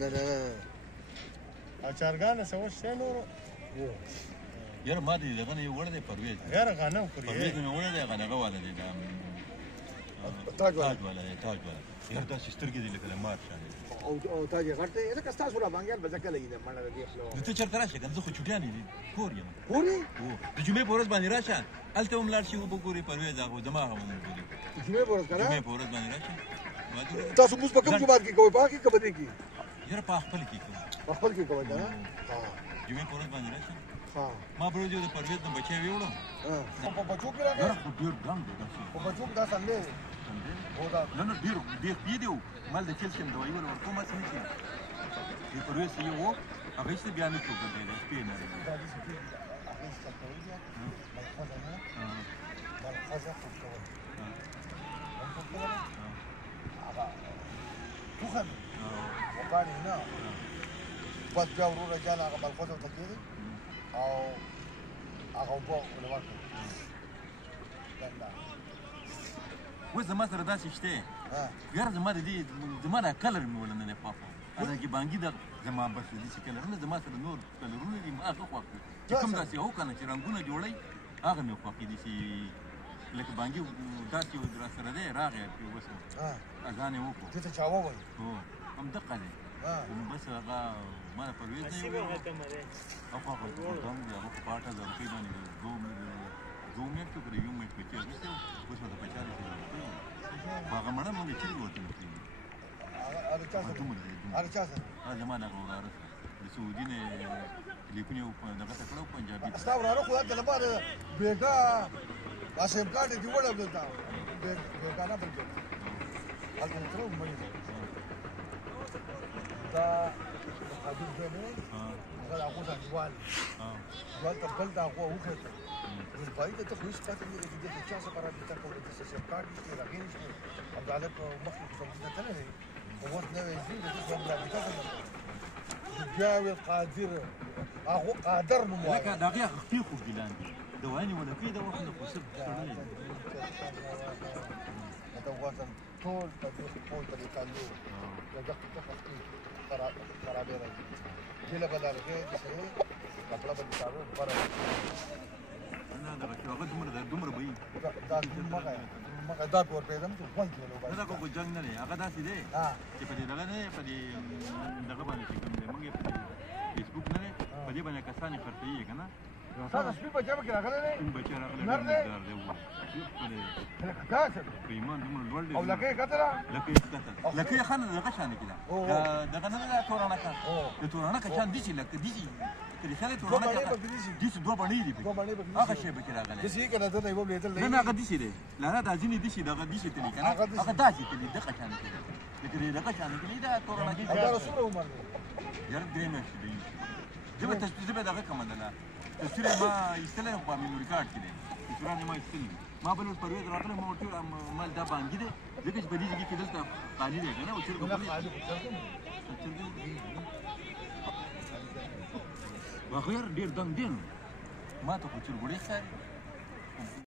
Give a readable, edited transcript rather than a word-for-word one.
نه نه اچارګانه څه وشته نورو یاره ما دې دغه نه یو وړی دی پرویز یاره غنم خوري پرویز مې وړی دی هغه والا دی دا تاج والا دی تاج والا یاره داسې سترګې دي لکه د مار شان او تاج یې غټ دی ځکه ستاسو را بانګیان به ځکه لګي د منډه د دې خلو نو ته چېرته راشې که نه زه خو چوټیانې دي کور یم کور یې د جمعې په ورځ باندې راشه هلته هم لاړ شي وبه ګورې پرویز هغه زما هغه هم وګورې د جمعې په ورځ که نه جمعې په ورځ باندې راشه تاسو موږ په کوم جومات کې کوئ په هغه کې که په دې کې یاره په خپل کې کوم په خپل کې کوئ که نه جمعې په ورځ باندې راشه ها ما په ورځ یو د پرویز نه بچی ویوړم په بچو کې راغی یاره خو ډېر ګرم دی داسې په بچو کې دا سنډې هو دا نه نه ډېر پی دی مال د کیلشیم دوايي ول ورکوم څه نه شي د پرویز یو و هغه څه بیان څه کوي د سپین نه دا دې څه کې هغه څه کوي ملخصه نه ملخصه خو کوي هغه توخم وقالي هنا بس جاء ورور رجال هغه ملخصه تکيري او هغه وو ولا ورکه و زما سره داسې شته یاره زما د دې زما دا کلر مې ولنه نه پاپه هغه کې بانګي د زما بس دې چې کلرونه زما سره نور کلرونه دي ما هغه خوښ چې کوم داسې هو کنه چې رنگونه جوړي هغه مې خوښ دي چې لکه بانګي داسې و در سره دی راغی په وسه اذان یې وکړو دې ته چاوه وای هو هم دقه دی بس هغه ما پرویز نه یو او خو هغه کوم دی هغه په 8000 روپۍ باندې دو میاشتې پرې یو میاشت پکې اخیستی و اوس به د 50,000 روپۍ خو هغه مړه مونږ چرګې ورته نه کړي هغه چا سره هغه زما دغه وراره د سعودي نه تلیفون یې دغه ته کړی و پنجابي ته ستا وراره خو دا ته لپاره بېګا اسیم کارت یې وړی دلته بېګا نه بل هلته مې تلو مړی دا قابل ځای نه دی هغه د هغو ته جوال ته بل د هغو وخېږي البعيد ته خو هېڅ پاتې نه لګي دې چا څه خراب دي تا کولی چې سیم کارت نشته هغې نشته عبدالله په مخکې خصوصي ته تللی دی په وخت نوی ځي د دې سره رابطه کوي بیا ویل قادر هغو قادر نوم وایي لکه د هغې خپې خو ګیلان دي د وانې ولکۍ د وخت نه خو صرف تړلی دی دا وطن ټول په دې خپل طریقه لو د دغه خپې خرابې راځي دې له به لرګی د سړی کپړه به د ساړو لپاره نه دغه چې هغه دومره به وي دا په ورپېدم چې خوند کېلو نه دا خو جنګ نه دی هغه داسې دی چې په دې دغه نه په دې دغه باندې چې کوم دی موږ یې په دې فیسبوک نه دی په دې باندې کسان یې خرڅوي که نه تا د سپي بچی پکې راغلی دی سپین بچی راغلی نر دی داسې په ایمان دومره لوړ دی او لکۍ یې ښکته ده لکۍ یې ښکته لکۍ یې ښه نه دغه شانې کې ده دغه نه ده تورانکه د تورانکه شان داسې لکه داسې رساله تورانکه داسې دوه بڼې دي هغه شی پکې راغلی داسې یې که نه ته نه یې ولیدل نه نه هغه داسې دی لاله دا ځینې داسې دغه داسې تلي که نه هغه داسې تلي دغه شانې کې ده لکه دغه شانې کې دا تورانکې دا څومره عمر دی یاره 3 میاشتې دی زه به دغه کومه ده تصویر ما ایستلی خو په میموري کارډ کې دی تصویران یې ما ایستلي دي ما بل ورځ پرویز راغلی ما ورته ویل مال دا بانګي دی ځکه چې په دې ځای کې دلته خالي دی که نه او چرګه هغه یار ډېر دنګ دی نو ما ته خو چرګوړی ښکاري